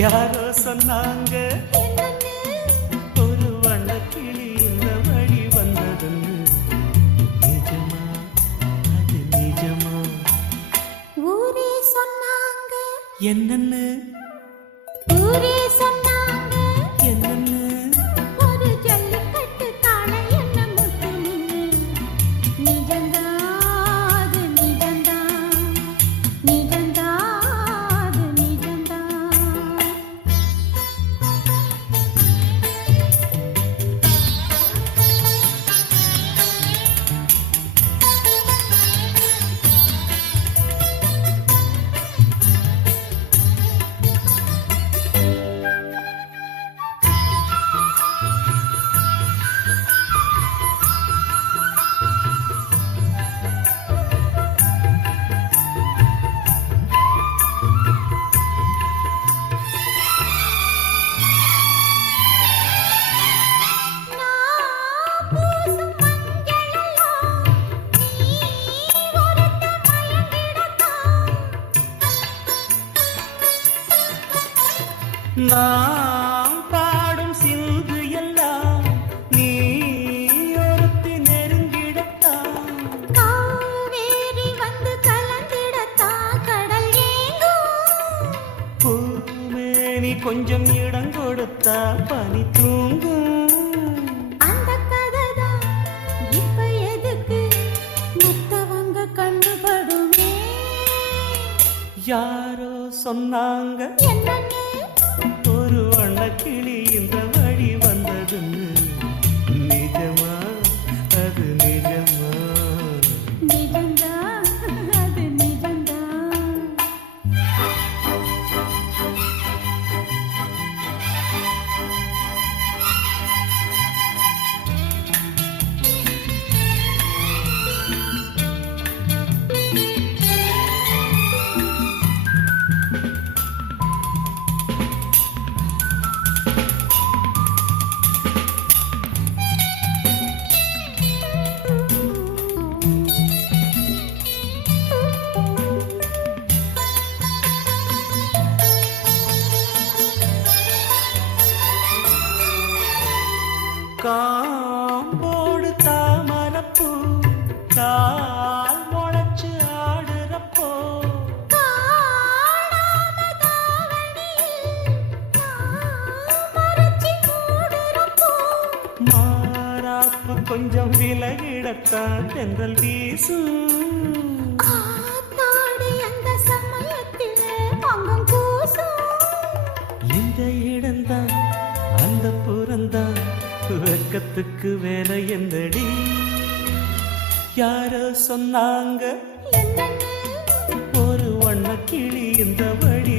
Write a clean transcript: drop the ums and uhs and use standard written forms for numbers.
யாரோ சொன்னாங்க ஒரு வண்ணக்கிளி இந்த வழி வந்ததுன்னு. நிஜமா அது நிஜமா? ஊரே சொன்னாங்க என்னன்னு? ஊரே சொன்னாங்க என்னன்னு? ஒரு ஜல்லிக்கட்டு காளை என்ன முட்டு நின்னு. நிஜந்தான் அது நிஜந்தான், நிஜந்தான் அது நிஜந்தான். நான் பூசும் மஞ்சளெல்லாம் நீ ஒருத்த மயங்கிடத்தான். நாம் பாடும் சிந்து எல்லாம் நீ ஒருத்தி நெருங்கிடத்தான். காவேரி வந்து கலந்திடத்தான் கடல் ஏங்கும். பூமேனி கொஞ்சம் இடம் கொடுத்தா பனி தூங்கும். அந்த கதைதான் இப்ப எதுக்கு மத்தவங்க கண்டுபடுமே. யாரோ சொன்னாங்க என்னன்னு? ஒரு வண்ணக்கிளி இந்த வழி வந்ததுன்னு. நிஜமா அது நிஜமா? நிஜந்தான் அது நிஜந்தான். காம்போடு தாமரப்பூ கால் முளைச்சு ஆடுறப்போ காணாம தாவணியில் நான் மறைச்சி மூடுறப்போ. மாறாப்பு கொஞ்சம் விலகிடத்தான் தென்றல் வீசும். ஆத்தாடி அந்த சமயத்திலே அங்கம் கூசும். இந்த இடம்தான் அந்த புறந்தான் வெக்கத்துக்கு வேற எந்தடி. யாரோ சொன்னாங்க என்னன்னு? ஒரு வண்ணக்கிளி இந்த வழி